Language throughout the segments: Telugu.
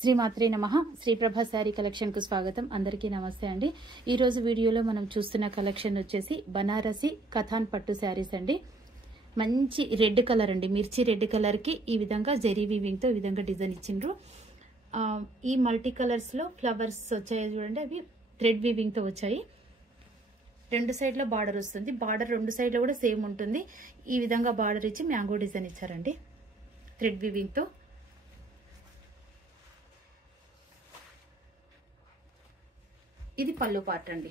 శ్రీమాత్రే నమః. శ్రీప్రభ శారీ కలెక్షన్ కు స్వాగతం. అందరికీ నమస్తే అండి. ఈ రోజు వీడియోలో మనం చూస్తున్న కలెక్షన్ వచ్చేసి బనారసి కథాన్ పట్టు శారీస్ అండి. మంచి రెడ్ కలర్ అండి, మిర్చి రెడ్ కలర్ కి ఈ విధంగా జెరీ వీవింగ్ తో ఈ విధంగా డిజైన్ ఇచ్చిండ్రు. ఈ మల్టీ కలర్స్ లో ఫ్లవర్స్ వచ్చాయి చూడండి, అవి థ్రెడ్ వీవింగ్ తో వచ్చాయి. రెండు సైడ్ లో బార్డర్ వస్తుంది. బార్డర్ రెండు సైడ్ లో కూడా సేమ్ ఉంటుంది. ఈ విధంగా బార్డర్ ఇచ్చి మ్యాంగో డిజైన్ ఇచ్చారండి థ్రెడ్ వీవింగ్ తో. ఇది పళ్ళు పార్ట్ అండి,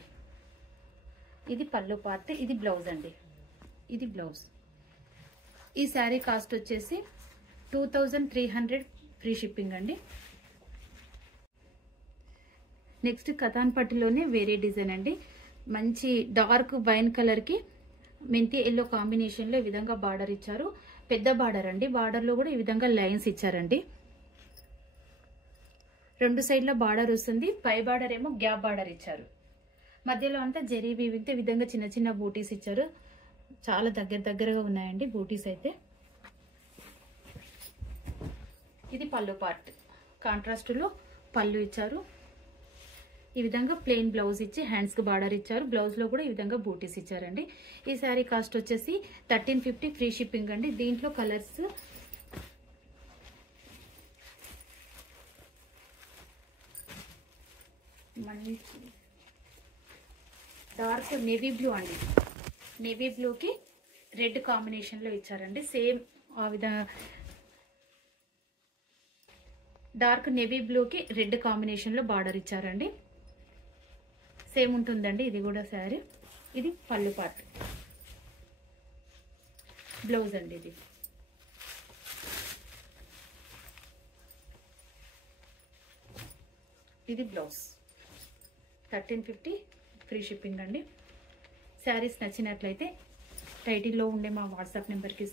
ఇది పళ్ళు పార్ట్, ఇది బ్లౌజ్ అండి, ఇది బ్లౌజ్. ఈ శారీ కాస్ట్ వచ్చేసి 2300 ఫ్రీ షిప్పింగ్ అండి. నెక్స్ట్ కథాన్ పట్టులోనే వేరే డిజైన్ అండి. మంచి డార్క్ వైన్ కలర్ కి మెంతి ఎల్లో కాంబినేషన్ లో ఈ విధంగా బార్డర్ ఇచ్చారు. పెద్ద బార్డర్ అండి. బార్డర్ లో కూడా ఈ విధంగా లైన్స్ ఇచ్చారండి. రెండు సైడ్ల బార్డర్ వస్తుంది. పై బార్డర్ ఏమో గ్యాప్ బార్డర్ ఇచ్చారు. మధ్యలో అంతా జెరీ వీవింగ్ ఈ విధంగా చిన్న చిన్న బూటీస్ ఇచ్చారు. చాలా దగ్గరగా ఉన్నాయండి బూటీస్ అయితే. ఇది పళ్ళు పార్ట్, కాంట్రాస్ట్ లో పళ్ళు ఇచ్చారు. ఈ విధంగా ప్లెయిన్ బ్లౌజ్ ఇచ్చి హ్యాండ్స్ కి బార్డర్ ఇచ్చారు. బ్లౌజ్ లో కూడా ఈ విధంగా బూటీస్ ఇచ్చారండి. ఈ శారీ కాస్ట్ వచ్చేసి 1350 ఫ్రీ షిప్పింగ్ అండి. దీంట్లో కలర్స్ డార్క్ నేవీ బ్లూ అండి. నేవీ బ్లూ కి రెడ్ కాంబినేషన్ లో ఇచ్చారండి. సేమ్ ఆ విధంగా డార్క్ నేవీ బ్లూ కి రెడ్ కాంబినేషన్ లో బార్డర్ ఇచ్చారండి. సేమ్ ఉంటుందండి ఇది కూడా శారీ. ఇది పళ్ళు పార్ట్, బ్లౌజ్ అండి. ఇది బ్లౌజ్. 1350 ఫ్రీ షిప్పింగ్ అండి. శారీస్ నచ్చినట్లయితే టైటిల్లో ఉండే మా వాట్సాప్ నెంబర్కి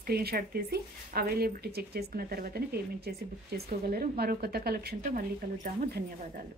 స్క్రీన్ షాట్ తీసి అవైలబిలిటీ చెక్ చేసుకున్న తర్వాతనే పేమెంట్ చేసి బుక్ చేసుకోగలరు. మరో కొత్త కలెక్షన్తో మళ్ళీ కలుద్దాము. ధన్యవాదాలు.